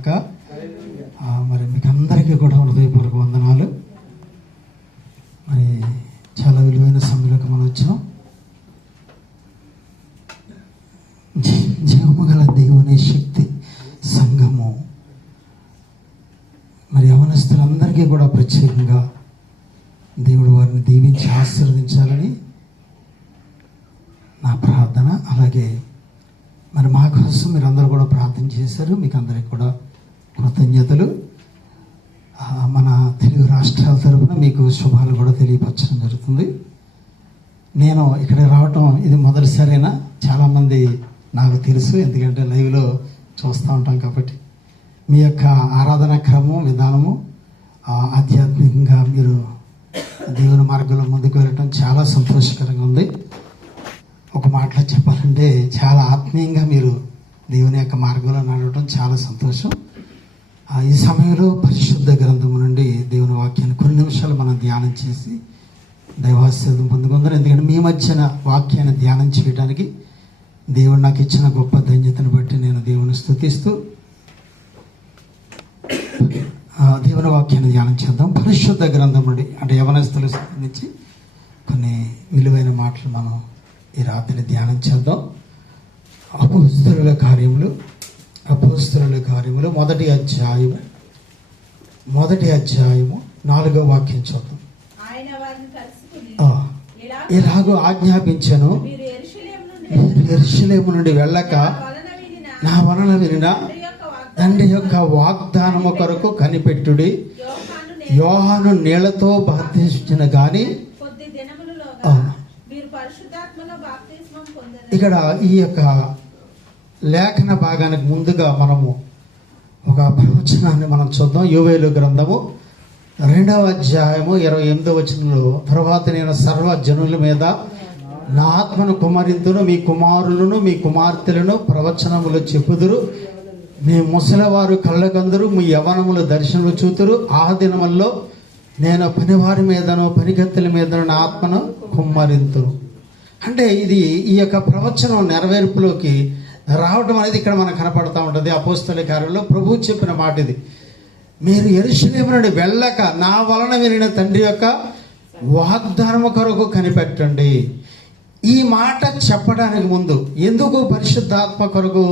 గాక. మరి మీకు అందరికీ కూడా హృదయపూర్వక వందనాలు. మరి చాలా విలువైన సమయంలోకి మనం వచ్చాం. జీవము గల దేవుని శక్తి సంఘము మరి యవనస్తులందరికీ కూడా ప్రత్యేకంగా దేవుడు వారిని దీవించి ఆశీర్వదించాలని నా ప్రార్థన. అలాగే మరి మా కోసం మీరు అందరూ కూడా ప్రార్థన చేశారు. మీకు అందరికీ కూడా కృతజ్ఞతలు. మన తెలుగు రాష్ట్రాల తరఫున మీకు శుభాలు కూడా తెలియపరచడం జరుగుతుంది. నేను ఇక్కడ రావటం ఇది మొదటిసారైనా. చాలామంది నాకు తెలుసు, ఎందుకంటే లైవ్లో చూస్తూ ఉంటాం కాబట్టి. మీ యొక్క ఆరాధన క్రమం విధానము ఆధ్యాత్మికంగా మీరు దేవుని మార్గంలో ముందుకు వెళ్ళటం చాలా సంతోషకరంగా ఉంది. ఒక మాటలో చెప్పాలంటే చాలా ఆత్మీయంగా మీరు దేవుని యొక్క మార్గంలో నడవటం చాలా సంతోషం. ఈ సమయంలో పరిశుద్ధ గ్రంథము నుండి దేవుని వాక్యాన్ని కొన్ని నిమిషాలు మనం ధ్యానం చేసి దైవాశీర్వాదం పొందుకుందాం. ఎందుకంటే మీ మధ్యన వాక్యాన్ని ధ్యానం చేయడానికి దేవుడు నాకు ఇచ్చిన గొప్ప ధన్యతను బట్టి నేను దేవుని స్తుతిస్తూ దేవుని వాక్యాన్ని ధ్యానం చేద్దాం. పరిశుద్ధ గ్రంథం నుండి అంటే యవనస్తులకు సంబంధించి కొన్ని విలువైన మాటలు మనం ఈ రాత్రి ధ్యానం చేద్దాం. అపోస్తలుల కార్యములు మొదటి అధ్యాయము 4వ వాక్యం చూద్దాం. ఇలాగో ఆజ్ఞాపించను, యెరూషలేము నుండి వెళ్ళక నా వలన వినిన తండ్రి యొక్క వాగ్దానము కొరకు కనిపెట్టుడి. యోహాను నీళ్లతో బాప్తిస్మిచ్చిన గాని ఇక్కడ ఈ యొక్క లేఖన భాగానికి ముందుగా మనము ఒక ప్రవచనాన్ని మనం చూద్దాం. యోవేలు గ్రంథము 2వ అధ్యాయము 28వ వచనంలో, తర్వాత నేను సర్వ జనుల మీద నా ఆత్మను కుమ్మరింతును, మీ కుమారులను మీ కుమార్తెలను ప్రవచనములు చెప్పుదురు, మీ ముసలివారు కళ్ళకందరు, మీ యవ్వనములు దర్శనములు చూతురు. ఆ దినముల్లో నేను పనివారి మీదను పనికత్తెల మీదను నా ఆత్మను కుమ్మరింతును. అంటే ఇది ఈ యొక్క ప్రవచనం నెరవేర్పులోకి రావడం అనేది ఇక్కడ మనకు కనపడతా ఉంటుంది. అపోస్తలుల కార్యంలో ప్రభువు చెప్పిన మాట ఇది. మీరు యెరూషలేము నుండి వెళ్ళక నా వలన వినిన తండ్రి యొక్క వాగ్దానము కొరకు కనిపెట్టండి. ఈ మాట చెప్పడానికి ముందు ఎందుకు పరిశుద్ధాత్మ కొరకు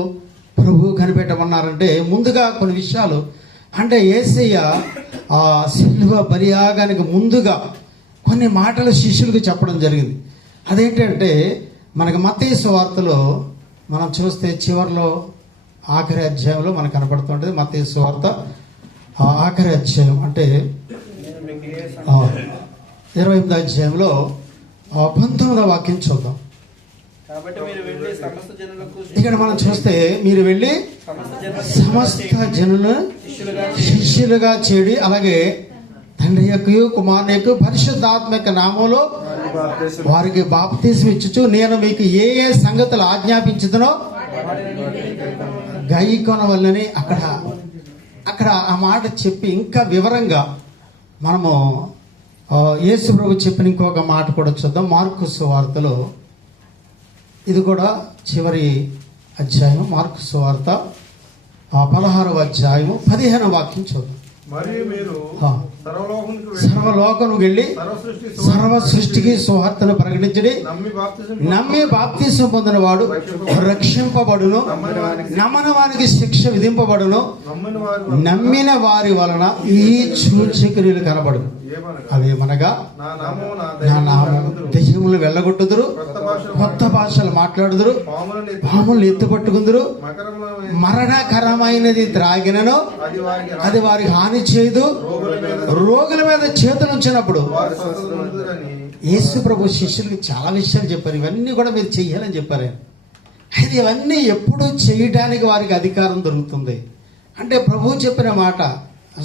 ప్రభువు కనిపెట్టమన్నారంటే, ముందుగా కొన్ని విషయాలు అంటే యేసయ్య సిలువ బలియాగానికి ముందుగా కొన్ని మాటలు శిష్యులకు చెప్పడం జరిగింది. అదేంటంటే మనకి మత్తయి సువార్తలో మనం చూస్తే చివరిలో ఆఖరి అధ్యాయంలో మనకు కనపడుతుంటుంది. మత్తయి సువార్త ఆఖరి అధ్యాయం అంటే 28వ అధ్యాయంలో 19వ వాక్యం చూద్దాం. ఇక్కడ మనం చూస్తే మీరు వెళ్ళి సమస్త జనులను శిష్యులుగా చేడి, అలాగే తండ్రి యొక్క కుమారుని యొక్క పరిశుద్ధాత్మ యొక్క నామంలో వారికి బాప్తిస్మం ఇచ్చుచు నేను మీకు ఏ ఏ సంగతులు ఆజ్ఞాపించుదునో గైకొనవలెనని అక్కడ ఆ మాట చెప్పి ఇంకా వివరంగా మనము యేసు ప్రభు చెప్పిన ఇంకొక మాట కూడా చూద్దాం. మార్కు సువార్తలో ఇది కూడా చివరి అధ్యాయం. మార్కు సువార్త 16వ అధ్యాయము 15వ వాక్యం చూద్దాం. మరియు మీరు సర్వలోకం వెళ్ళి సర్వ సృష్టికి సువార్తను ప్రకటించడి. నమ్మి బాప్తిస్మం పొందిన వాడు రక్షింపబడును, నమ్మని వారికి శిక్ష విధింపబడును. నమ్మిన వారి వలన ఈ సూచక్రియలు కనబడును. అవేమనగా నా నామము దెయ్యములను వెళ్ళగొట్టుదురు, కొత్త భాషలు మాట్లాడుదురు, పాములను ఎత్తుపట్టుకుందురు, మరణకరమైనది త్రాగినను అది వారికి హాని చేయదు. రోగుల మీద చేతులు ఉంచినప్పుడు యేసు ప్రభు శిష్యులకి చాలా విషయాలు చెప్పారు. ఇవన్నీ కూడా మీరు చెయ్యాలని చెప్పారు. అయితే ఇవన్నీ ఎప్పుడు చేయడానికి వారికి అధికారం దొరుకుతుంది అంటే ప్రభు చెప్పిన మాట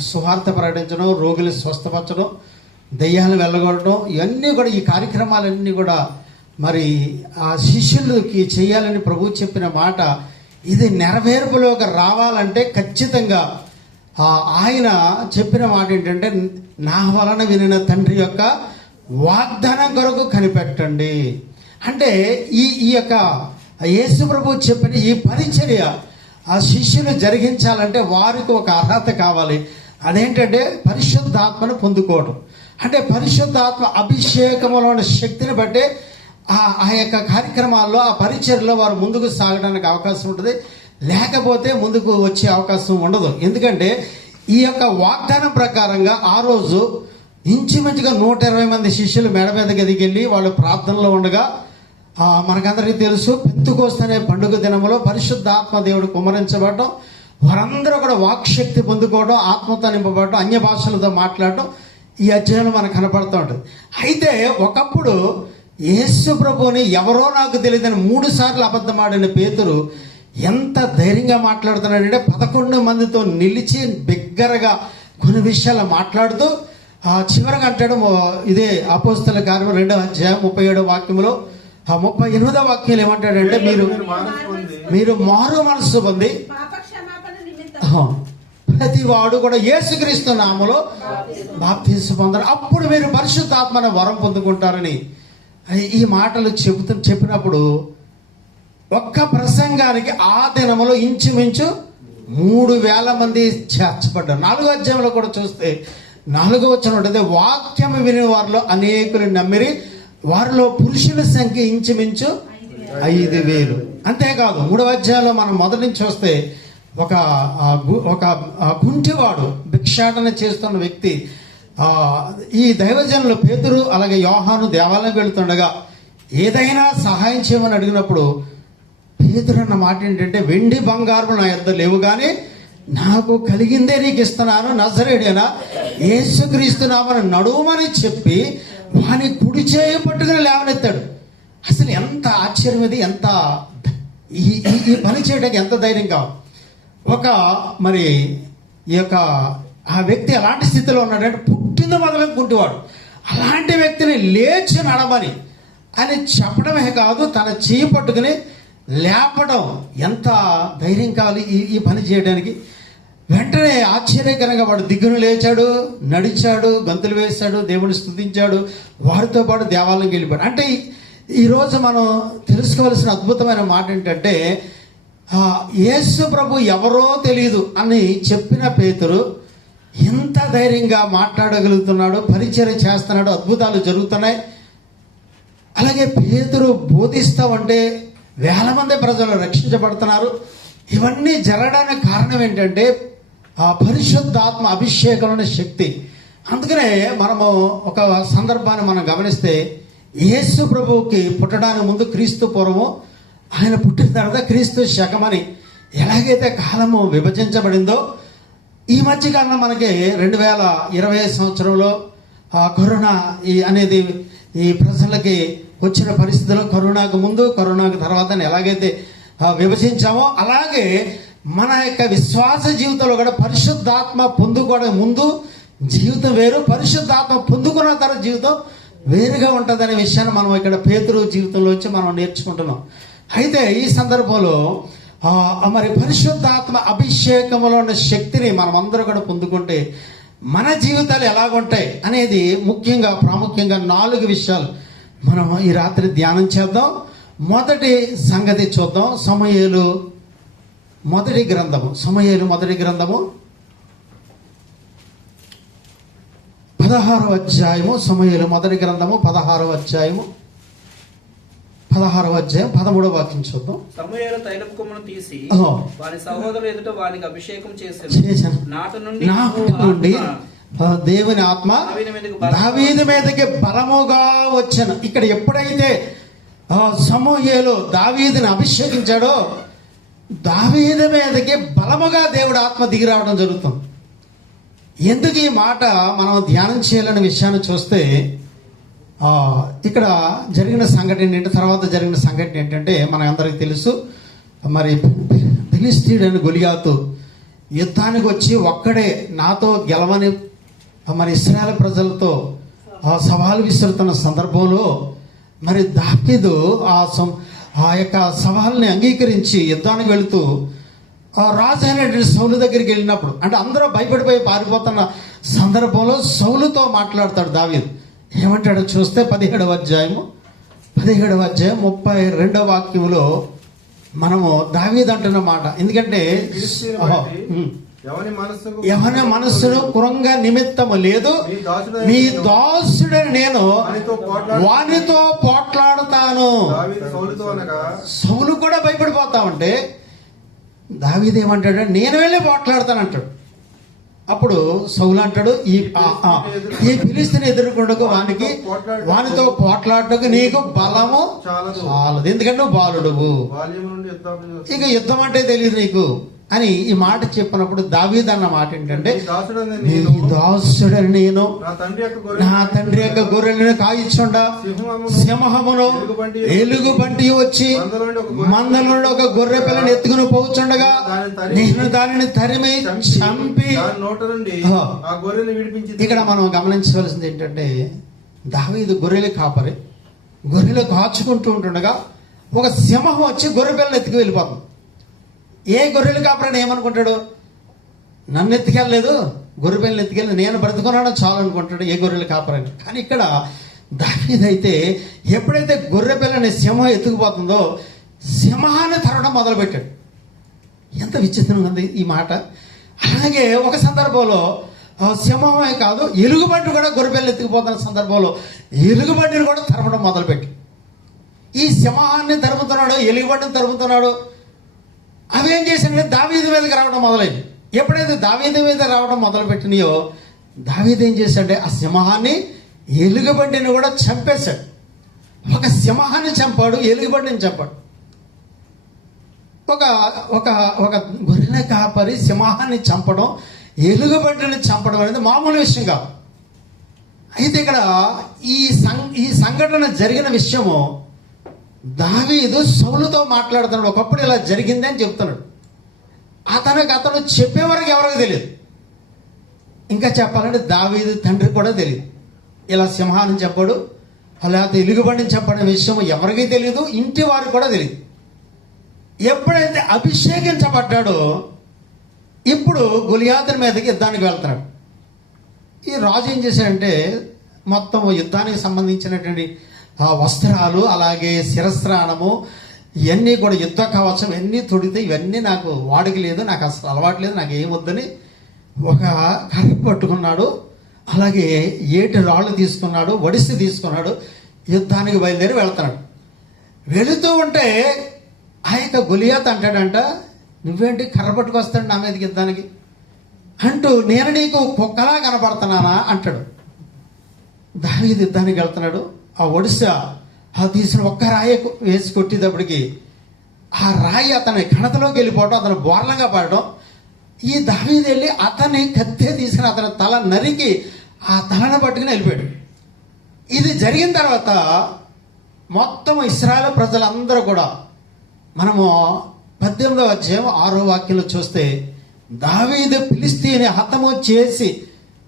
సువార్త ప్రకటించడం, రోగులు స్వస్థపరచడం, దయ్యాలను వెళ్ళగొట్టడం, ఇవన్నీ కూడా ఈ కార్యక్రమాలన్నీ కూడా మరి ఆ శిష్యులకి చేయాలని ప్రభు చెప్పిన మాట. ఇది నెరవేర్పులోకి రావాలంటే ఖచ్చితంగా ఆయన చెప్పిన మాట ఏంటంటే నా వలన వినిన తండ్రి యొక్క వాగ్దానం కొరకు కనిపెట్టండి. అంటే ఈ యొక్క యేసు ప్రభు చెప్పిన ఈ పరిచర్య ఆ శిష్యులు జరిగించాలంటే వారికి ఒక అర్హత కావాలి. అదేంటంటే పరిశుద్ధాత్మను పొందుకోవడం. అంటే పరిశుద్ధాత్మ అభిషేకములోని శక్తిని బట్టి ఆ యొక్క కార్యక్రమాల్లో, ఆ పరిచర్లో వారు ముందుకు సాగడానికి అవకాశం ఉంటుంది. లేకపోతే ముందుకు వచ్చే అవకాశం ఉండదు. ఎందుకంటే ఈ యొక్క వాగ్దానం ప్రకారంగా ఆ రోజు ఇంచుమించుగా 120 మంది శిష్యులు మేడ మీదకి ఎదిగెళ్ళి వాళ్ళు ప్రార్థనలో ఉండగా, మనకందరికీ తెలుసు, పెంతెకోస్తు అనే పండుగ దినములో పరిశుద్ధాత్మ దేవుడు కుమ్మరించబడటం, వారందరూ కూడా వాక్శక్తి పొందుకోవడం, ఆత్మతో నింపబడటం, అన్య భాషలతో మాట్లాడటం ఈ అధ్యాయంలో మనకు కనపడుతూ ఉంటుంది. అయితే ఒకప్పుడు యేసు ప్రభువుని ఎవరో నాకు తెలియదని 3 సార్లు అబద్ధమాడిన పేతురు ఎంత ధైర్యంగా మాట్లాడుతున్నాడంటే 11 మందితో నిలిచి బిగ్గరగా కొన్ని విషయాలు మాట్లాడుతూ చివరిగా అంటాడు, ఇదే అపోస్తల కార్యం 2వ అధ్యాయం 37వ వాక్యంలో 38వ వాక్యం ఏమంటాడంటే, మీరు మారు మనస్సు పొంది ప్రతి వాడు కూడా యేసుక్రీస్తు నామములో బాప్తిస్మం పొందారు, అప్పుడు మీరు పరిశుద్ధాత్మను వరం పొందుకుంటారని ఈ మాటలు చెప్పినప్పుడు ఒక్క ప్రసంగానికి ఆ దినములో ఇంచుమించు 3,000 మంది చేర్చబడ్డారు. 4వ అధ్యాయంలో కూడా చూస్తే 4వ వచనం ఉంటుంది, వాక్యము విని వారిలో అనేకులు నమ్మిరి, వారిలో పురుషుల సంఖ్య ఇంచుమించు 5,000. అంతేకాదు 3వ అధ్యాయంలో మనం మొదటి నుంచి చూస్తే ఒక కుంటివాడు భిక్షాటన చేస్తున్న వ్యక్తి, ఈ దైవజనులు పేతురు అలాగే యోహాను దేవాలయం వెళుతుండగా ఏదైనా సహాయం చేయమని అడిగినప్పుడు పేతురు అన్న మాట ఏంటంటే, వెండి బంగారం నా యొద్ద లేవు కానీ నాకు కలిగిందే నీకు ఇస్తున్నాను, నజరేయుడైన యేసుక్రీస్తు నామమున నడువమని చెప్పి వాని కుడి చేయి పట్టుకుని లేవనెత్తాడు. అసలు ఎంత ఆశ్చర్యం ఇది! ఎంత ఈ పని చేయడానికి ఎంత ధైర్యం కావాలి. మరి ఈ యొక్క ఆ వ్యక్తి ఎలాంటి స్థితిలో ఉన్నాడంటే పుట్టిన మొదలుకుంటేవాడు, అలాంటి వ్యక్తిని లేచి నడమని అని చెప్పడమే కాదు, తన చేయి పట్టుకుని లేపడం ఎంత ధైర్యం కావాలి ఈ పని చేయడానికి. వెంటనే ఆశ్చర్యకరంగా వాడు దిగ్గును లేచాడు, నడిచాడు, గంతులు వేశాడు, దేవుని స్తుతించాడు, వారితో పాటు దేవాలయంకి వెళ్ళిపోయాడు. అంటే ఈరోజు మనం తెలుసుకోవాల్సిన అద్భుతమైన మాట ఏంటంటే, యేసు ప్రభు ఎవరో తెలియదు అని చెప్పిన పేతురు ఎంత ధైర్యంగా మాట్లాడగలుగుతున్నాడు, పరిచర్య చేస్తున్నాడు, అద్భుతాలు జరుగుతున్నాయి. అలాగే పేతురు బోధిస్తామంటే 1,000 మంది ప్రజలు రక్షించబడుతున్నారు. ఇవన్నీ జరగడానికి కారణం ఏంటంటే ఆ పరిశుద్ధాత్మ అభిషేకంలోని శక్తి. అందుకనే మనము ఒక సందర్భాన్ని మనం గమనిస్తే, యేసు ప్రభువుకి పుట్టడానికి ముందు క్రీస్తు పూర్వము, ఆయన పుట్టిన తర్వాత క్రీస్తు శకమని ఎలాగైతే కాలము విభజించబడిందో, ఈ మధ్యకాలంలో మనకి 2020 సంవత్సరంలో కరోనా అనేది ఈ ప్రజలకి వచ్చిన పరిస్థితుల్లో కరోనాకు ముందు, కరోనాకు తర్వాత ఎలాగైతే విభజించామో, అలాగే మన యొక్క విశ్వాస జీవితంలో కూడా పరిశుద్ధాత్మ పొందుకోవడం ముందు జీవితం వేరు, పరిశుద్ధాత్మ పొందుకున్న తర్వాత జీవితం వేరుగా ఉంటుందనే విషయాన్ని మనం ఇక్కడ పేతురు జీవితంలోంచి మనం నేర్చుకుంటున్నాం. అయితే ఈ సందర్భంలో మరి పరిశుద్ధాత్మ అభిషేకంలో ఉన్న శక్తిని మనం అందరూ కూడా పొందుకుంటే మన జీవితాలు ఎలాగుంటాయి అనేది ప్రాముఖ్యంగా 4 విషయాలు మనం ఈ రాత్రి ధ్యానం చేద్దాం. మొదటి సంగతి చూద్దాం, సమూయేలు మొదటి గ్రంథము 16వ అధ్యాయము, సమూయేలు మొదటి గ్రంథము 16వ అధ్యాయము 13వ వాక్యం చూద్దాం. సమూయేలు తైలపు కొమ్మును తీసి వారి సహోదరుల ఎదుట వారికి అభిషేకం చేశాను. నాటి నుండి దేవుని ఆత్మ దావీదు మీదకి బలముగా వచ్చాను. ఇక్కడ ఎప్పుడైతే సమూయేలు దావీదుని అభిషేకించాడో, దావీదు మీదకి బలముగా దేవుడు ఆత్మ దిగి రావడం జరుగుతుంది. ఎందుకు ఈ మాట మనం ధ్యానం చేయాలనే విషయాన్ని చూస్తే, ఇక్కడ జరిగిన సంఘటన ఏంటంటే, తర్వాత జరిగిన సంఘటన ఏంటంటే మన అందరికీ తెలుసు. మరి ఫిలిష్తీయుడైన గొలియాతు యుద్ధానికి వచ్చి ఒక్కడే నాతో గెలవని మరి ఇశ్రాయేలు ప్రజలతో సవాలు విసురుతున్న సందర్భంలో మరి దావీదు ఆ యొక్క సవాల్ని అంగీకరించి యుద్ధానికి వెళుతూ రాజు అయినటువంటి సౌలు దగ్గరికి వెళ్ళినప్పుడు, అంటే అందరూ భయపడిపోయి పారిపోతున్న సందర్భంలో సౌలుతో మాట్లాడతాడు దావీదు. ఏమంటాడో చూస్తే 17వ అధ్యాయం 32వ వాక్యంలో మనము దావీదు అంటున్న మాట. ఎందుకంటే ఫిలిష్తీయుని ఓహో, బట్టి ఎవని మనస్సును కురంగ నిమిత్తము లేదు, నీ దాసుడని నేను వానితో పోట్లాడతాను. దావీదు సౌలుతో అనగా, సౌలు కూడా భయపడిపోతా ఉంటే దావీదు ఏమంటాడు, నేను వెళ్ళి పోట్లాడతానంటాడు. అప్పుడు సౌలు అంటాడు, ఈ ఫిలిష్తీయుని ఎదుర్కొండకు వానితో పోట్లాడటకు నీకు బలము చాలదు, ఎందుకంటే నువ్వు బాలుడువు, బాల్యం నుండి యుద్ధాభ్యాసం ఇక యుద్ధం అంటే తెలియదు నీకు అని ఈ మాట చెప్పినప్పుడు దావీదు అన్న మాట ఏంటంటే, నీ దాసుడని నేను నా తండ్రి యొక్క గొర్రెలను కాయిచుండా సింహమును ఎలుగుబంటి వచ్చి మందల నుండి ఒక గొర్రె పిల్లని ఎత్తుకుని పోచుండగా నేను దానిని తరిమి చంపి. నోట నుండి ఆ గొర్రెను విడిపించి. ఇక్కడ మనం గమనించవలసింది ఏంటంటే, దావీదు గొర్రెలు కాపరి, గొర్రెలు కాచుకుంటూ ఉంటుండగా ఒక సింహం వచ్చి గొర్రె పిల్లని ఎత్తుకు వెళ్ళిపోతుంది. ఏ గొర్రెలు కాపరని ఏమనుకుంటాడు, నన్ను ఎత్తుకెళ్ళలేదు, గొర్రె పిల్లని ఎత్తుకెళ్ళి నేను బ్రతుకున్నాడో చాలు అనుకుంటాడు ఏ గొర్రెలు కాపరని. కానీ ఇక్కడ దావీదు అయితే ఎప్పుడైతే గొర్రె పిల్లని సింహం ఎత్తుకుపోతుందో సింహాన్ని తరవడం మొదలుపెట్టాడు. ఎంత విచిత్రంగా ఉంది ఈ మాట. అలాగే ఒక సందర్భంలో సింహమే కాదు, ఎలుగుబంటి కూడా గొర్రె పిల్లని ఎత్తుకుపోతున్న సందర్భంలో ఎలుగుబంటిని కూడా తరవడం మొదలుపెట్టి, ఈ సింహాన్ని తరుముతున్నాడు, ఎలుగుబంటిని తరుముతున్నాడు. అవి ఏం చేశాడంటే దావీదు మీదకి రావడం మొదలైంది. ఎప్పుడైతే దావీదు మీద రావడం మొదలు పెట్టినాయో దావీదు ఏం చేశాడంటే ఆ సింహాన్ని ఎలుగుబంటిని కూడా చంపేశాడు. ఒక సింహాన్ని చంపాడు, ఎలుగుబంటిని చంపాడు. ఒక ఒక ఒక గొర్రెల కాపరి సింహాన్ని చంపడం, ఎలుగుబంటిని చంపడం అనేది మామూలు విషయం కాదు. అయితే ఇక్కడ ఈ సంఘటన జరిగిన విషయము దావీదు సౌలుతో మాట్లాడుతున్నాడు. ఒకప్పుడు ఇలా జరిగింది అని చెప్తున్నాడు. అతను చెప్పే వరకు ఎవరికి తెలియదు. ఇంకా చెప్పాలంటే దావీదు తండ్రి కూడా తెలియదు. ఇలా సింహాన్ని చెప్పాడు, లేకపోతే ఎలుగుబంటిని చెప్పడం విషయం ఎవరికీ తెలియదు, ఇంటి వారికి కూడా తెలియదు. ఎప్పుడైతే అభిషేకించబడ్డాడో ఇప్పుడు గొలియాతుని మీదకి యుద్ధానికి వెళ్తున్నాడు. ఈ రాజు ఏం చేశాడంటే మొత్తం యుద్ధానికి సంబంధించినటువంటి వస్త్రాలు, అలాగే శిరస్నానము, ఇవన్నీ కూడా యుద్ధ కవచం ఇవన్నీ తొడిగితే ఇవన్నీ నాకు వాడికి లేదు, నాకు అసలు అలవాటు లేదు, నాకు ఏమొద్దని ఒక కర్ర పట్టుకున్నాడు. అలాగే 7 రాళ్ళు తీసుకున్నాడు, వడిసి తీసుకున్నాడు, యుద్ధానికి బయలుదేరి వెళ్తున్నాడు. వెళుతూ ఉంటే ఆ యొక్క గొలియాతు అంటాడంట, నువ్వేంటి కర్ర పట్టుకొస్తాడు నా మీదకి యుద్ధానికి అంటూ, నేను నీకు కుక్కలా కనపడుతున్నానా అంటాడు. దావీదు యుద్ధానికి వెళ్తున్నాడు. ఆ ఒడిశ తీసిన ఒక్క రాయి వేసి కొట్టేటప్పటికి ఆ రాయి అతని కణతలోకి వెళ్ళిపోవడం, అతను బోర్లంగా పడడం. ఈ దావీదు వెళ్ళి అతన్ని కత్తి తీసుకుని అతని తల నరికి ఆ తలను పట్టుకుని వెళ్ళిపోయాడు. ఇది జరిగిన తర్వాత మొత్తం ఇశ్రాయేలు ప్రజలందరూ కూడా, మనము 18వ అధ్యాయం 6వ వాక్యంలో చూస్తే, దావీదు ఫిలిష్తీయుని హతము చేసి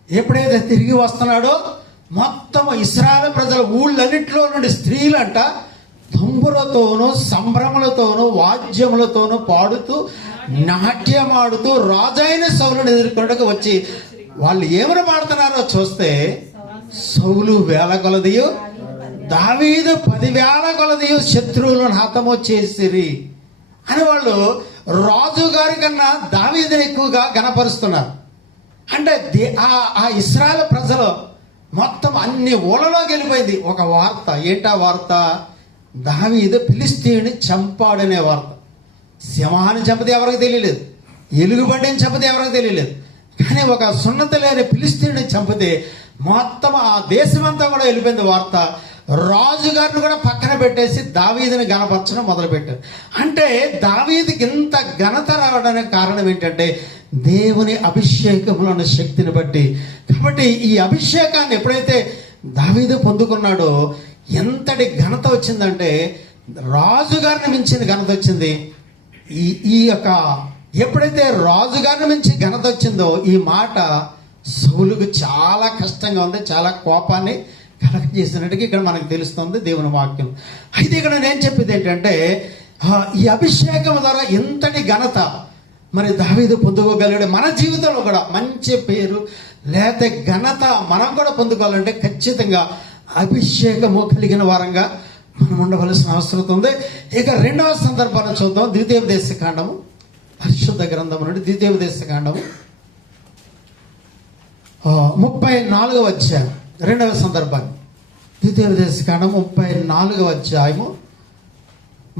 ఎప్పుడైతే తిరిగి వస్తున్నాడో మొత్తం ఇశ్రాయేలు ప్రజల ఊళ్ళన్నింటిలో నుండి స్త్రీలంట తంబురతోనూ సంభ్రమలతోనూ వాద్యములతోనూ పాడుతూ నాట్యమాడుతూ రాజైన సౌలుని ఎదుర్కొంటకు వచ్చి వాళ్ళు ఏమని పాడుతున్నారో చూస్తే, సౌలు 1000 కొలదియు దావీదు 10,000 కొలదియు శత్రువులను హతము చేసిరి అని వాళ్ళు రాజు గారి కన్నా దావీదుని ఎక్కువగా గణపరుస్తున్నారు. అంటే ఆ ఇశ్రాయేలు ప్రజలు మొత్తం అన్ని ఊళ్ళలోకి వెళ్ళిపోయింది ఒక వార్త. ఏంటా వార్త? దావీదు ఫిలిష్తీయుని చంపాడనే వార్త. సింహాన్ని చంపితే ఎవరికి తెలియలేదు, ఎలుగుబంటిని చంపితే ఎవరికి తెలియలేదు, కానీ ఒక సున్నత లేని ఫిలిష్తీయుని చంపితే మొత్తం ఆ దేశమంతా కూడా వెళ్ళిపోయింది వార్త. రాజుగారిని కూడా పక్కన పెట్టేసి దావీదుని గణపరచడం మొదలుపెట్టారు. అంటే దావీదుకి ఇంత ఘనత రావడానికి కారణం ఏంటంటే దేవుని అభిషేకంలోని శక్తిని బట్టి. కాబట్టి ఈ అభిషేకాన్ని ఎప్పుడైతే దావీదు పొందుకున్నాడో ఎంతటి ఘనత వచ్చిందంటే రాజుగారిని మించిన ఘనత వచ్చింది. ఈ యొక్క ఎప్పుడైతే రాజుగారిని మించి ఘనత వచ్చిందో ఈ మాట సౌలుకు చాలా కష్టంగా ఉంది, చాలా కోపాన్ని కలగజేసినట్టుగా ఇక్కడ మనకు తెలుస్తుంది దేవుని వాక్యం. అయితే ఇక్కడ నేను చెప్పేది ఏంటంటే ఈ అభిషేకం ద్వారా ఎంతటి ఘనత మరి దావీదు పొందుకోగలిగాడు. మన జీవితంలో కూడా మంచి పేరు లేకపోతే ఘనత మనం కూడా పొందుకోవాలంటే ఖచ్చితంగా అభిషేకము కలిగిన వారంగా మనం ఉండవలసిన అవసరం ఉంది. ఇక రెండవ సందర్భాన్ని చూద్దాం. ద్వితీయోపదేశ కాండము, పరిశుద్ధ గ్రంథం నుండి ద్వితీయోపదేశ కాండము 34వ అధ్యాయం, రెండవ సందర్భాన్ని. ద్వితీయోపదేశ కాండం 34వ అధ్యాయము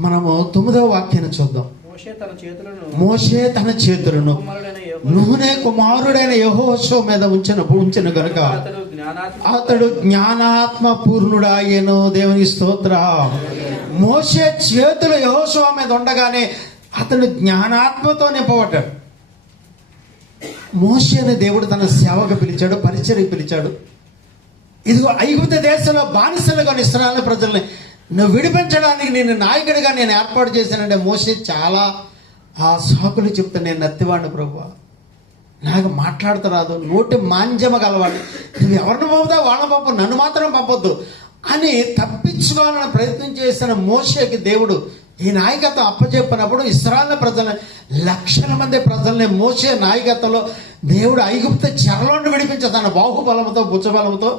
మనము 9వ వాక్యాన్ని చూద్దాం. మోషే తన చేతులను నూనె కుమారుడైన యెహోషువ మీద ఉంచిన కనుక అతడు జ్ఞానాత్మ పూర్ణుడాయెను. దేవుని స్తోత్రం. మోషే చేతులు యెహోషువ మీద ఉండగానే అతడు జ్ఞానాత్మతో నింపబడ్డాడు. మోషేని దేవుడు తన సేవకు పిలిచాడు, పరిచర్యకు పిలిచాడు. ఇదిగో ఐగుప్తు దేశంలో బానిసలుగా ఇశ్రాయేలు ప్రజల్ని నువ్వు విడిపించడానికి నేను నాయకుడిగా నేను ఏర్పాటు చేశానంటే మోషే చాలా సాకులు చెప్తా, నేను నత్తివాడిని ప్రభువా, నాకు మాట్లాడుతూ రాదు, నోటి మాంజమ గలవాడు, నువ్వు ఎవరిని పంపుతావు వాళ్ళని పంపు, నన్ను మాత్రం పంపొద్దు అని తప్పించుకోవాలని ప్రయత్నం చేసిన మోషేకి దేవుడు ఈ నాయకత్వం అప్పచెప్పినప్పుడు ఇశ్రాయేలు ప్రజల్ని, లక్షల మంది ప్రజల్ని మోషే నాయకత్వంలో దేవుడు ఐగుప్తు చెరలోండి విడిపించే తన బాహుబలంతో భుజబలంతో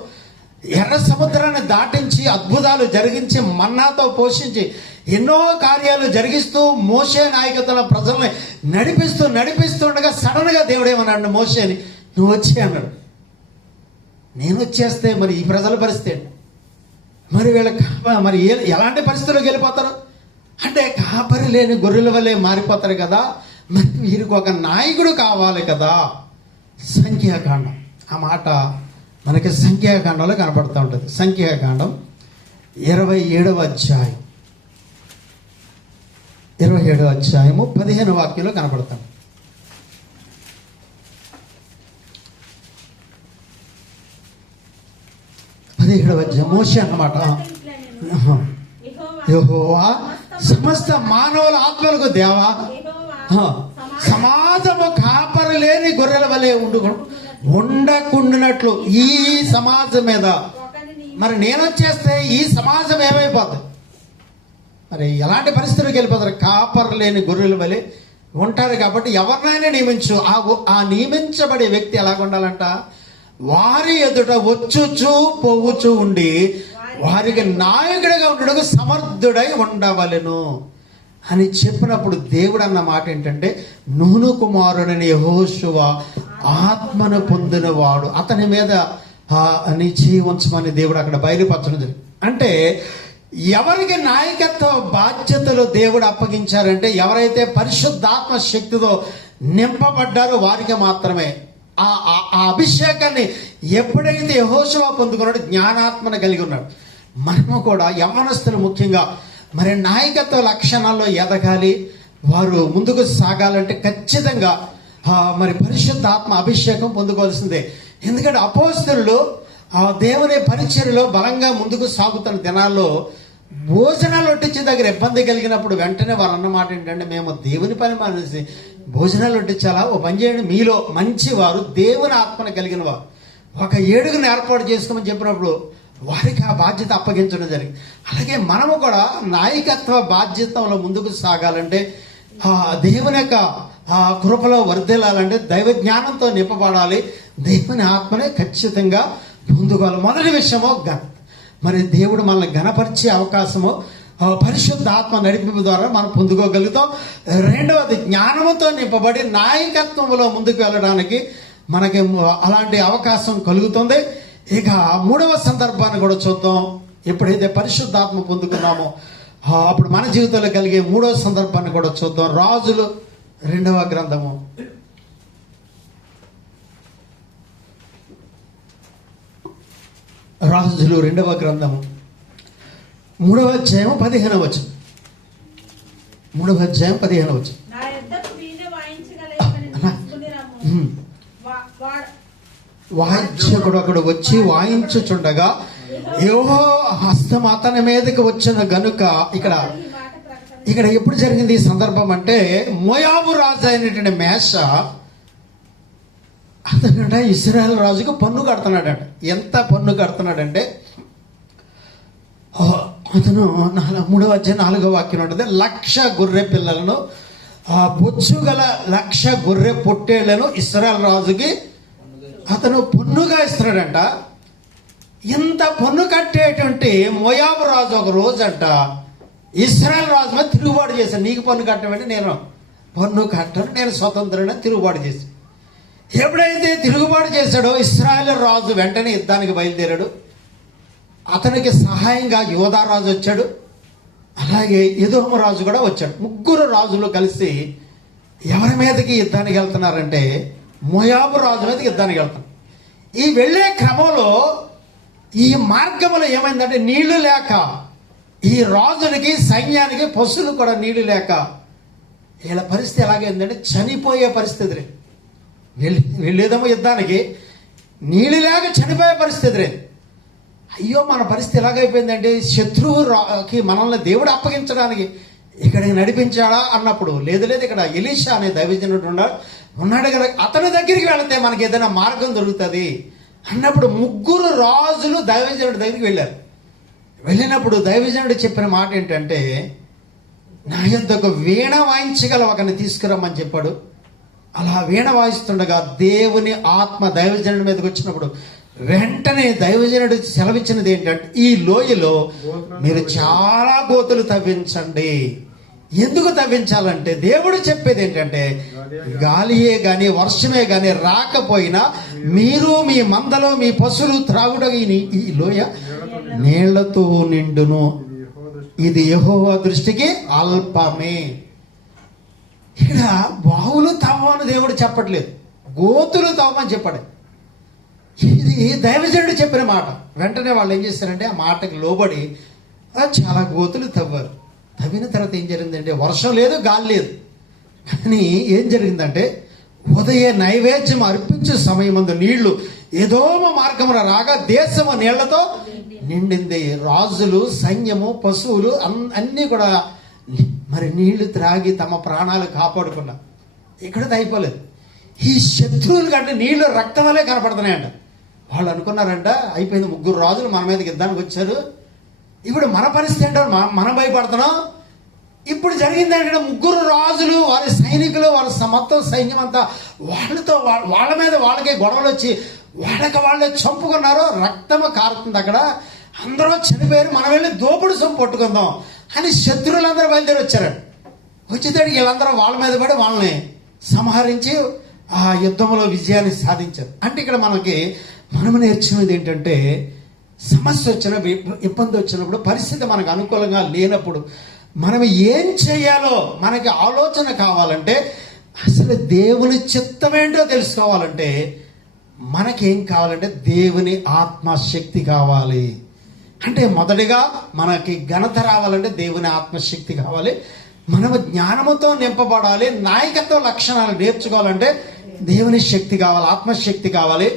ఎర్ర సముద్రాన్ని దాటించి అద్భుతాలు జరిగించి మన్నాతో పోషించి ఎన్నో కార్యాలు జరిగిస్తూ మోషే నాయకత్వంలో ప్రజల్ని నడిపిస్తుండగా సడన్ గా దేవుడు ఏమన్నాడు మోషేని, నువ్వు వచ్చి అన్నాడు. నేను వచ్చేస్తే మరి ఈ ప్రజల పరిస్థితి ఏంటి, మరి వీళ్ళకి మరి ఎలాంటి పరిస్థితుల్లోకి వెళ్ళిపోతారు అంటే కాపరి లేని గొర్రెల వల్లే మారిపోతారు కదా, మరి వీరికి ఒక నాయకుడు కావాలి కదా. సంఖ్యాకాండం ఆ మాట మనకి సంఖ్యాకాండంలో కనపడుతూ ఉంటుంది. సంఖ్యాకాండం 27వ అధ్యాయం 27వ అధ్యాయము 15వ వాక్యంలో కనపడతాం. 17వ అధ్యాయం మోషే అన్నమాట. యెహోవా సమస్త మానవుల ఆత్మలకు దేవా, సమాజము కాపరి లేని గొర్రెల వలె ఉండకుండానట్లు ఈ సమాజం మీద మరి నేను వచ్చేస్తే ఈ సమాజం ఏమైపోతుంది, మరి ఎలాంటి పరిస్థితులకు వెళ్ళిపోతారు, కాపరి లేని గొర్రెల వలె ఉంటారు. కాబట్టి ఎవరినైనా నియమించు, ఆ నియమించబడే వ్యక్తి ఎలాగ ఉండాలంట, వారి ఎదుట వచ్చుచూ పోవుచూ ఉండి వారికి నాయకుడిగా ఉండడానికి సమర్థుడై ఉండవలెను అని చెప్పినప్పుడు దేవుడు అన్న మాట ఏంటంటే, నూను కుమారుడైన యెహోషువ ఆత్మను పొందినవాడు, అతని మీద నీ చేయి ఉంచమని దేవుడు అక్కడ బయలుపరచడం జరిగింది. అంటే ఎవరికి నాయకత్వ బాధ్యతలు దేవుడు అప్పగించారంటే ఎవరైతే పరిశుద్ధాత్మ శక్తితో నింపబడ్డారో వారికి మాత్రమే. ఆ అభిషేకాన్ని ఎప్పుడైతే యెహోషువ పొందుకున్నాడో జ్ఞానాత్మను కలిగి ఉన్నాడు. మనము కూడా యవ్వనస్తులు ముఖ్యంగా మరి నాయకత్వ లక్షణాల్లో ఎదగాలి, వారు ముందుకు సాగాలంటే ఖచ్చితంగా మరి పరిశుద్ధాత్మ అభిషేకం పొందుకోవాల్సిందే. ఎందుకంటే అపోస్తలులు దేవుని పరిచర్యలో బలంగా ముందుకు సాగుతున్న దినాల్లో భోజనాలు వడ్డించే దగ్గర ఇబ్బంది కలిగినప్పుడు వెంటనే వాళ్ళు అన్నమాట ఏంటంటే, మేము దేవుని పని మానేసి భోజనాలు వడ్డించాలా, ఓ పని చేయండి, మీలో మంచివారు దేవుని ఆత్మను కలిగిన వారు ఒక 7గురిని ఏర్పాటు చేసుకోమని చెప్పినప్పుడు వారికి ఆ బాధ్యత అప్పగించడం జరిగింది. అలాగే మనము కూడా నాయకత్వ బాధ్యతలో ముందుకు సాగాలంటే దేవుని యొక్క కృపలో వర్ధిల్లాలంటే దైవ జ్ఞానంతో నింపబడాలి, దేవుని ఆత్మనే ఖచ్చితంగా పొందుకోవాలి. మొదటి విషయము మరి దేవుడు మనల్ని ఘనపరిచే అవకాశము పరిశుద్ధాత్మ నడిపింపు ద్వారా మనం పొందుకోగలుగుతాం. రెండవది జ్ఞానముతో నింపబడి నాయకత్వంలో ముందుకు వెళ్ళడానికి మనకి అలాంటి అవకాశం కలుగుతుంది. ఇక మూడవ సందర్భాన్ని కూడా చూద్దాం. ఎప్పుడైతే పరిశుద్ధాత్మ పొందుకున్నామో అప్పుడు మన జీవితంలో కలిగే మూడవ సందర్భాన్ని కూడా చూద్దాం. రాజులు 2వ గ్రంథము 2వ గ్రంథము 3వ అధ్యాయం 15వ వచనం. 3వ అధ్యాయం 15వ వచనం. వాయిద్యకుడు అక్కడ వచ్చి వాయించుచుండగా యెహోవా హస్తం అతని మీదకి వచ్చిన గనుక ఇక్కడ ఎప్పుడు జరిగింది ఈ సందర్భం అంటే, మోయాబు రాజు అయినటువంటి మేష అతనంట ఇశ్రాయేలు రాజుకు పన్ను కడుతున్నాడట. ఎంత పన్ను కడుతున్నాడంటే అతను 3వ అధ్యాయం 4వ వాక్యం ఉంటుంది, 1,00,000 గొర్రె పిల్లలను బొచ్చు గల 1,00,000 గొర్రె పొట్టేళ్లను ఇశ్రాయేలు రాజుకి అతను పన్నుగా ఇస్తున్నాడంట. ఇంత పన్ను కట్టేటువంటి మోయాబు రాజు ఒక రోజంట ఇశ్రాయేల్ రాజు మీద తిరుగుబాటు చేశాను. నీకు పన్ను కట్టమంటే నేను పన్ను కట్టను, నేను స్వతంత్రుని తిరుగుబాటు చేసి. ఎప్పుడైతే తిరుగుబాటు చేశాడో ఇశ్రాయేల్ రాజు వెంటనే యుద్ధానికి బయలుదేరాడు. అతనికి సహాయంగా యోధా రాజు వచ్చాడు, అలాగే ఎదోము రాజు కూడా వచ్చాడు. ముగ్గురు రాజులు కలిసి ఎవరి మీదకి యుద్ధానికి వెళ్తున్నారంటే మోయాబు రాజు మీదకి యుద్ధానికి వెళ్తున్నారు. ఈ వెళ్ళే క్రమంలో ఈ మార్గంలో ఏమైందంటే నీళ్లు లేక ఈ రాజునికి సైన్యానికి పశువులు కూడా నీళ్లు లేక వీళ్ళ పరిస్థితి ఎలాగైందంటే చనిపోయే పరిస్థితి. వెళ్ళేదేమో యుద్ధానికి, నీళ్ళు లేక చనిపోయే పరిస్థితి రే. అయ్యో మన పరిస్థితి ఎలాగైపోయిందంటే శత్రువుకి మనల్ని దేవుడు అప్పగించడానికి ఇక్కడికి నడిపించాడా అన్నప్పుడు లేదు ఇక్కడ ఎలీషా అనే దైవజనుడు ఉన్నాడు కదా, అతని దగ్గరికి వెళితే మనకి ఏదైనా మార్గం దొరుకుతుంది అన్నప్పుడు ముగ్గురు రాజులు దైవజనుడి దగ్గరికి వెళ్ళారు. వెళ్ళినప్పుడు దైవజనుడు చెప్పిన మాట ఏంటంటే, నా యొద్దకు వీణ వాయించగల ఒకరిని తీసుకురమ్మని చెప్పాడు. అలా వీణ వాయిస్తుండగా దేవుని ఆత్మ దైవజనుడి మీదకి వచ్చినప్పుడు వెంటనే దైవజనుడు సెలవిచ్చినది ఏంటంటే, ఈ లోయలో మీరు చాలా గోతులు తవ్వించండి. ఎందుకు తవ్వించాలంటే దేవుడు చెప్పేది ఏంటంటే, గాలియే గాని వర్షమే గాని రాకపోయినా మీరు మీ మందలో మీ పశువులు త్రాగుట ఈ లోయ నీళ్లతో నిండును, ఇది యెహోవా దృష్టికి అల్పమే. ఇక్కడ బావులు తవ్వని దేవుడు చెప్పట్లేదు, గోతులు తవ్వమని చెప్పాడు. ఇది దైవజనుడు చెప్పిన మాట. వెంటనే వాళ్ళు ఏం చేశారంటే ఆ మాటకి లోబడి చాలా గోతులు తవ్వారు. తవ్విన తర్వాత ఏం జరిగిందంటే వర్షం లేదు, గాలి లేదు. కానీ ఏం జరిగిందంటే ఉదయ నైవేద్యం అర్పించే సమయమందు నీళ్లు ఏదోమ మార్గమున రాగా దేశము నీళ్లతో నిండింది. రాజులు, సైన్యము, పశువులు అన్నీ కూడా మరి నీళ్లు త్రాగి తమ ప్రాణాలు కాపాడుకున్నారు. ఇక్కడ అయిపోలేదు. ఈ శత్రువులు కంటే నీళ్లు రక్తం వల్లే కనపడుతున్నాయంట. వాళ్ళు అనుకున్నారంట అయిపోయింది, ముగ్గురు రాజులు మన మీదకి యుద్ధానికి వచ్చారు, ఇప్పుడు మన పరిస్థితి ఏంటో మనం భయపడుతున్నాం. ఇప్పుడు జరిగింది ఏంటంటే ముగ్గురు రాజులు, వారి సైనికులు, వారి మొత్తం సైన్యం అంతా వాళ్ళతో వాళ్ళ మీద వాళ్ళకే గొడవలు వచ్చి వాళ్ళే చంపుకున్నారు. రక్తము కారుతుంది అక్కడ, అందరూ చనిపోయారు. మనం వెళ్ళి దోపుడు సొమ్ము పట్టుకుందాం అని శత్రువులందరూ బయలుదేరి వచ్చారండి. వచ్చేటడికి వీళ్ళందరూ వాళ్ళ మీద పడి వాళ్ళని సంహరించి ఆ యుద్ధంలో విజయాన్ని సాధించారు. అంటే ఇక్కడ మనము నేర్చుకునేది ఏంటంటే, సమస్య వచ్చినప్పుడు, ఇబ్బంది వచ్చినప్పుడు, పరిస్థితి మనకు అనుకూలంగా లేనప్పుడు మనం ఏం చేయాలో మనకి ఆలోచన కావాలంటే, అసలు దేవుని చిత్తమేంటో తెలుసుకోవాలంటే మనకేం కావాలంటే దేవుని ఆత్మశక్తి కావాలి. అంటే మొదటిగా మనకి ఘనత రావాలంటే దేవుని ఆత్మశక్తి కావాలి. మనము జ్ఞానముతో నింపబడాలి. నాయకత్వ లక్షణాలు నేర్చుకోవాలంటే దేవుని శక్తి కావాలి, ఆత్మశక్తి కావాలి.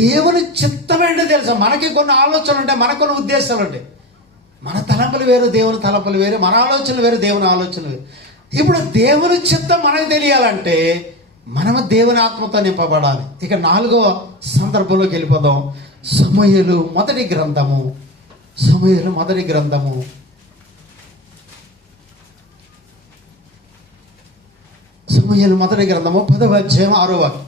దేవుని చిత్తమేంటో తెలుసా. మనకి కొన్ని ఆలోచనలు ఉంటాయి, మనకు కొన్ని ఉద్దేశాలు ఉంటాయి. మన తలంపులు వేరు, దేవుని తలంపులు వేరు, మన ఆలోచనలు వేరు, దేవుని ఆలోచనలు వేరు. ఇప్పుడు దేవుని చిత్తం మనకు తెలియాలంటే మనము దేవుని ఆత్మతో నింపబడాలి. ఇక 4వ సందర్భంలోకి వెళ్ళిపోదాం. సమూయేలు మొదటి గ్రంథము 10వ అధ్యాయం 6వ వాక్యం.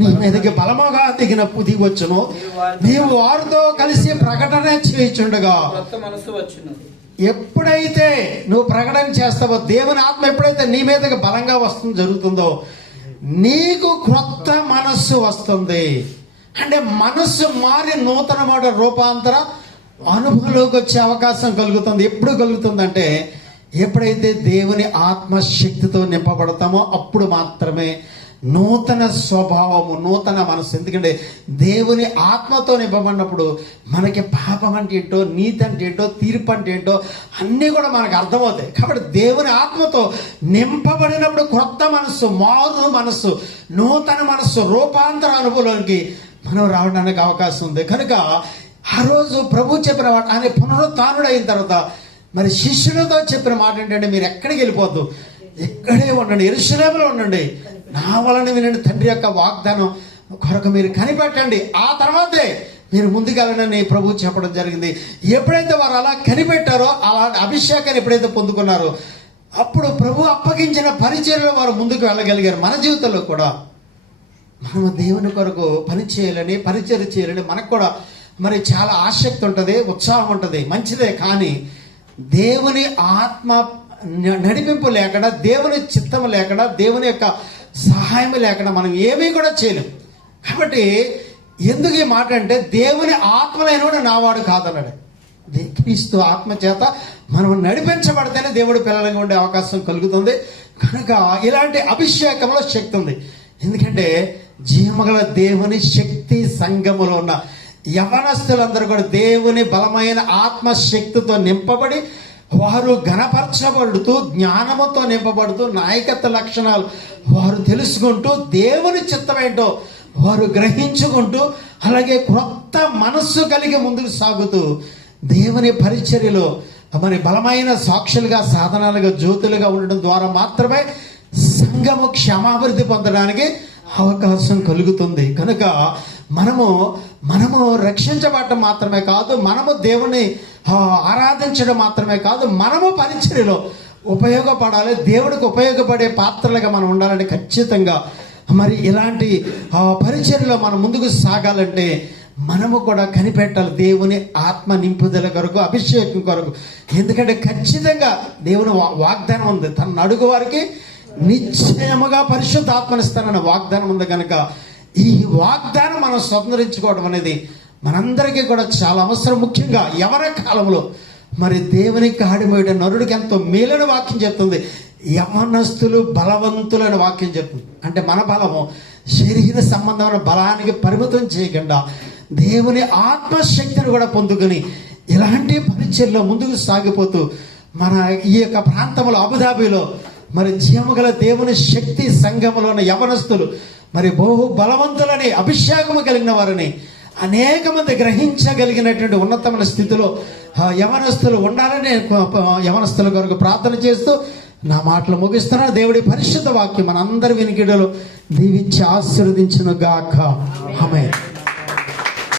నీ మీదకి బలముగా దిగి వచ్చును, నీవు వారితో కలిసి ప్రకటన చేయుచుండగా. ఎప్పుడైతే నువ్వు ప్రకటన చేస్తావో, దేవుని ఆత్మ ఎప్పుడైతే నీ మీదకి బలంగా వస్తుంది జరుగుతుందో, నీకు క్రొత్త మనస్సు వస్తుంది. అంటే మనస్సు మారి నూతనమైన రూపాంతర అనుభవంలోకి వచ్చే అవకాశం కలుగుతుంది. ఎప్పుడు కలుగుతుందంటే ఎప్పుడైతే దేవుని ఆత్మశక్తితో నింపబడతామో అప్పుడు మాత్రమే నూతన స్వభావము, నూతన మనసు. ఎందుకంటే దేవుని ఆత్మతో నింపబడినప్పుడు మనకి పాపం అంటే ఏంటో, నీతి అంటే ఏంటో, తీర్పు అంటే ఏంటో అన్నీ కూడా మనకు అర్థమవుతాయి. కాబట్టి దేవుని ఆత్మతో నింపబడినప్పుడు క్రొత్త మనస్సు, మారు మనస్సు, నూతన మనస్సు, రూపాంతర అనుభవంలోకి మనం రావడానికి అవకాశం ఉంది. కనుక ఆ రోజు ప్రభు చెప్పిన మాట, ఆయన పునరుత్థానుడు అయిన తర్వాత మరి శిష్యులతో చెప్పిన మాట ఏంటంటే, మీరు ఎక్కడికి వెళ్ళిపోద్దు, ఇక్కడే ఉండండి, యెరూషలేములో ఉండండి, నా వలన వినండి, తండ్రి యొక్క వాగ్దానం కొరకు మీరు కనిపెట్టండి, ఆ తర్వాతే మీరు ముందుకెళ్ళనని ప్రభు చెప్పడం జరిగింది. ఎప్పుడైతే వారు అలా కనిపెట్టారో, అలా అభిషేకాన్ని ఎప్పుడైతే పొందుకున్నారో, అప్పుడు ప్రభు అప్పగించిన పరిచర్యలో వారు ముందుకు వెళ్ళగలిగారు. మన జీవితంలో కూడా మనము దేవుని కొరకు పని చేయాలని, పరిచర్య చేయాలని మనకు కూడా మరి చాలా ఆసక్తి ఉంటుంది, ఉత్సాహం ఉంటుంది, మంచిదే. కానీ దేవుని ఆత్మ నడిపింపు లేకుండా, దేవుని చిత్తం లేకుండా, దేవుని యొక్క సహాయం లేకుండా మనం ఏమీ కూడా చేయలేం. కాబట్టి ఎందుకు ఈ మాట అంటే, దేవుని ఆత్మలైనవాడు నావాడు కాదన్నాడు. క్రీస్తు ఆత్మ చేత మనం నడిపించబడితేనే దేవుడి పిల్లలుగా ఉండే అవకాశం కలుగుతుంది. కనుక ఇలాంటి అభిషేకంలో శక్తి ఉంది. ఎందుకంటే జీవగల దేవుని శక్తి సంఘములో ఉన్న యవనస్తులందరూ కూడా దేవుని బలమైన ఆత్మశక్తితో నింపబడి వారు ఘనపరచబడుతూ, జ్ఞానముతో నింపబడుతూ, నాయకత్వ లక్షణాలు వారు తెలుసుకుంటూ, దేవుని చిత్తమేంటో వారు గ్రహించుకుంటూ, అలాగే క్రొత్త మనస్సు కలిగి ముందుకు సాగుతూ దేవుని పరిచర్యలో మరి బలమైన సాక్షులుగా, సాధనాలుగా, జ్యోతులుగా ఉండడం ద్వారా మాత్రమే సంఘము క్షమాభివృద్ధి పొందడానికి అవకాశం కలుగుతుంది. కనుక మనము రక్షించబడటం మాత్రమే కాదు, మనము దేవుని ఆరాధించడం మాత్రమే కాదు, మనము పరిచర్యలో ఉపయోగపడాలి. దేవుడికి ఉపయోగపడే పాత్రలుగా మనం ఉండాలని ఖచ్చితంగా మరి ఇలాంటి పరిచర్యలో మనం ముందుకు సాగాలంటే మనము కూడా కనిపెట్టాలి దేవుని ఆత్మ నింపుదల కొరకు, అభిషేకం కొరకు. ఎందుకంటే ఖచ్చితంగా దేవుని వాగ్దానం ఉంది, తన అడుగు వారికి నిశ్చయముగా పరిశుద్ధ ఆత్మనిస్తానన్న వాగ్దానం ఉంది. కనుక ఈ వాగ్దానం మనం స్వతంత్రించుకోవడం అనేది మనందరికీ కూడా చాలా అవసరం. ముఖ్యంగా యవన కాలంలో మరి దేవుని కాడిమోయడం నరుడికి ఎంతో మేలైన వాక్యం చెప్తుంది. యవనస్తులు బలవంతులైన వాక్యం చెప్తుంది. అంటే మన బలము శరీర సంబంధమైన బలానికి పరిమితం చేయకుండా దేవుని ఆత్మశక్తిని కూడా పొందుకొని ఇలాంటి పరిచర్లో ముందుకు సాగిపోతూ మన ఈ యొక్క ప్రాంతంలో అబుదాబిలో మరి జీవగల దేవుని శక్తి సంఘములో ఉన్న యవనస్తులు మరి బహు బలవంతులని, అభిషేకము కలిగిన వారిని అనేక మంది గ్రహించగలిగినటువంటి ఉన్నతమైన స్థితిలో యవనస్తులు ఉండాలని యవనస్తుల కొరకు ప్రార్థన చేస్తూ నా మాటలు ముగిస్తున్నాను. దేవుడి పరిశుద్ధ వాక్యం మనందరి వినికిడిలో దీవించి ఆశీర్వదించును గాక. ఆమేన్.